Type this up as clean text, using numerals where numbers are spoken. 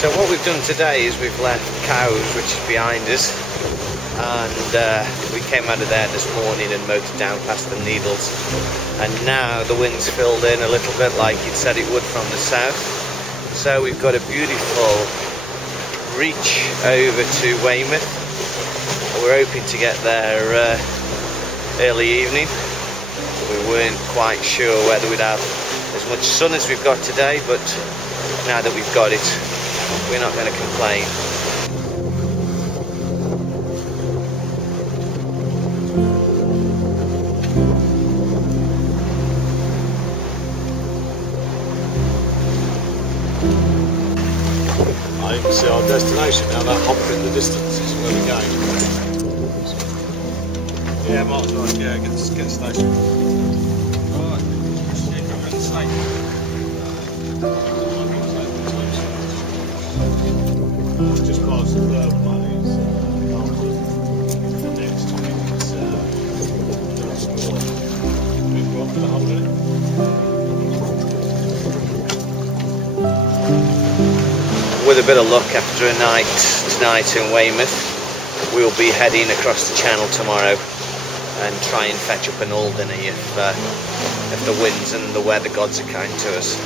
So what we've done today is we've left Cows, which is behind us, and we came out of there this morning and motored down past the Needles, and now the wind's filled in a little bit like it said it would from the south. So we've got a beautiful reach over to Weymouth. We're hoping to get there early evening. We weren't quite sure whether we'd have as much sun as we've got today, but now that we've got it, we're not going to complain. You can see our destination now, that hump in the distance is where we're going. Yeah, might as well, yeah, get the station. Right, yeah, come around the station. Just past the third one is next to it is little school. We've got the whole day. With a bit of luck, after a night tonight in Weymouth, we'll be heading across the channel tomorrow and try and fetch up an Alderney if the winds and the weather gods are kind to us.